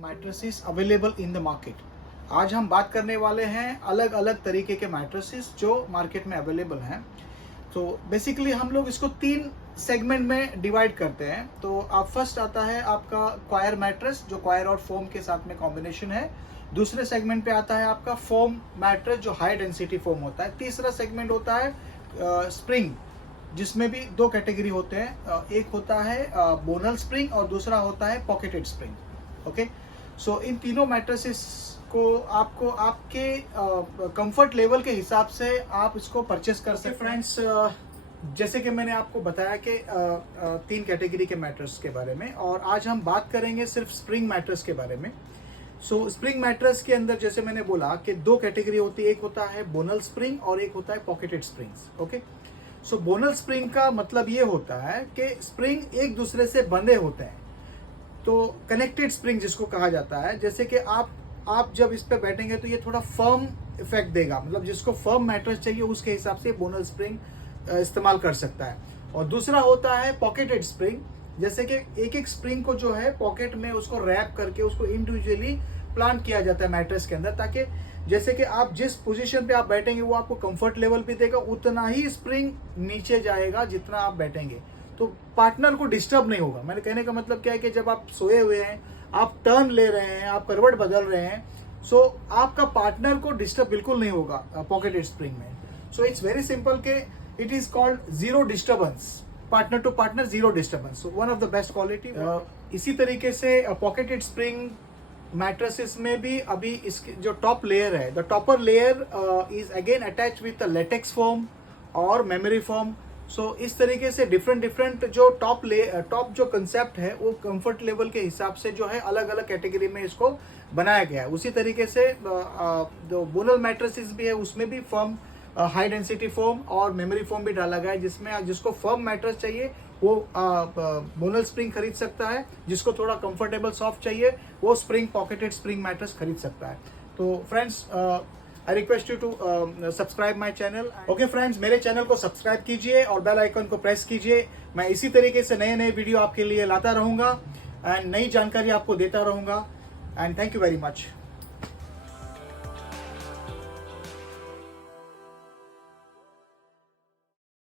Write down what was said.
Mattresses available in the market. आज हम बात करने वाले हैं अलग अलग तरीके के मैट्रेसेस जो मार्केट में अवेलेबल हैं। तो बेसिकली हम लोग इसको 3 सेगमेंट में डिवाइड करते हैं। तो आप फर्स्ट आता है आपका क्वायर मैट्रेस, जो क्वायर और फोम के साथ में कॉम्बिनेशन है। दूसरे सेगमेंट पे आता है आपका फोम मैट्रेस, जो हाई डेंसिटी फोम होता है। तीसरा सेगमेंट होता है स्प्रिंग, जिसमें भी 2 कैटेगरी होते हैं। एक होता है बोनल स्प्रिंग और दूसरा होता है पॉकेटेड स्प्रिंग। ओके, सो इन तीनों मैट्रेसेस को आपको आपके कंफर्ट लेवल के हिसाब से आप इसको परचेस कर सकते हैं। फ्रेंड्स, जैसे कि मैंने आपको बताया कि 3 कैटेगरी के मैट्रेस के बारे में, और आज हम बात करेंगे सिर्फ स्प्रिंग मैट्रेस के बारे में। सो स्प्रिंग मैट्रेस के अंदर जैसे मैंने बोला कि 2 कैटेगरी होती है, एक होता है बोनल स्प्रिंग और एक होता है पॉकेटेड स्प्रिंग्स। ओके, सो बोनल स्प्रिंग का मतलब ये होता है कि स्प्रिंग एक दूसरे से बंधे होते हैं, तो कनेक्टेड स्प्रिंग जिसको कहा जाता है। जैसे कि आप जब इस पे बैठेंगे तो ये थोड़ा फर्म इफेक्ट देगा, मतलब जिसको फर्म मैट्रेस चाहिए उसके हिसाब से बोनल स्प्रिंग इस्तेमाल कर सकता है। और दूसरा होता है पॉकेटेड स्प्रिंग, जैसे कि एक एक स्प्रिंग को जो है पॉकेट में उसको रैप करके उसको इंडिविजुअली प्लांट किया जाता है मैट्रेस के अंदर, ताकि जैसे कि आप जिस पोजीशन पे आप बैठेंगे वो आपको कंफर्ट लेवल भी देगा, उतना ही स्प्रिंग नीचे जाएगा जितना आप बैठेंगे, तो पार्टनर को डिस्टर्ब नहीं होगा। मैंने कहने का मतलब क्या है कि जब आप सोए हुए हैं, आप टर्न ले रहे हैं, आप करवट बदल रहे हैं, सो आपका पार्टनर को डिस्टर्ब बिल्कुल नहीं होगा पॉकेटेड स्प्रिंग में। सो इट्स वेरी सिंपल के it is called zero disturbance, partner to partner zero disturbance, one of the best quality. इसी तरीके से पॉकेटेड स्प्रिंग मैट्रेसेस में भी अभी इसके जो टॉप लेयर है, the topper layer is again attach with the latex foam और मेमोरी फोम। सो इस तरीके से डिफरेंट जो टॉप जो कंसेप्ट है वो कंफर्ट लेवल के हिसाब से जो है अलग अलग कैटेगरी में इसको बनाया गया है। उसी तरीके से जो बोनल मैट्रेसेस भी है उसमें भी फर्म हाई डेंसिटी फोम और मेमोरी फोम भी डाला गया है, जिसमें जिसको फर्म मैट्रेस चाहिए वो बोनल स्प्रिंग खरीद सकता है, जिसको थोड़ा कंफर्टेबल सॉफ्ट चाहिए वो स्प्रिंग पॉकेटेड स्प्रिंग मैट्रेस खरीद सकता है। तो friends, I request you to subscribe my channel. Okay friends, मेरे चैनल को सब्सक्राइब कीजिए और बेल आइकन को प्रेस कीजिए। मैं इसी तरीके से नए नए वीडियो आपके लिए लाता रहूंगा एंड नई जानकारी आपको देता रहूंगा। And thank you very much.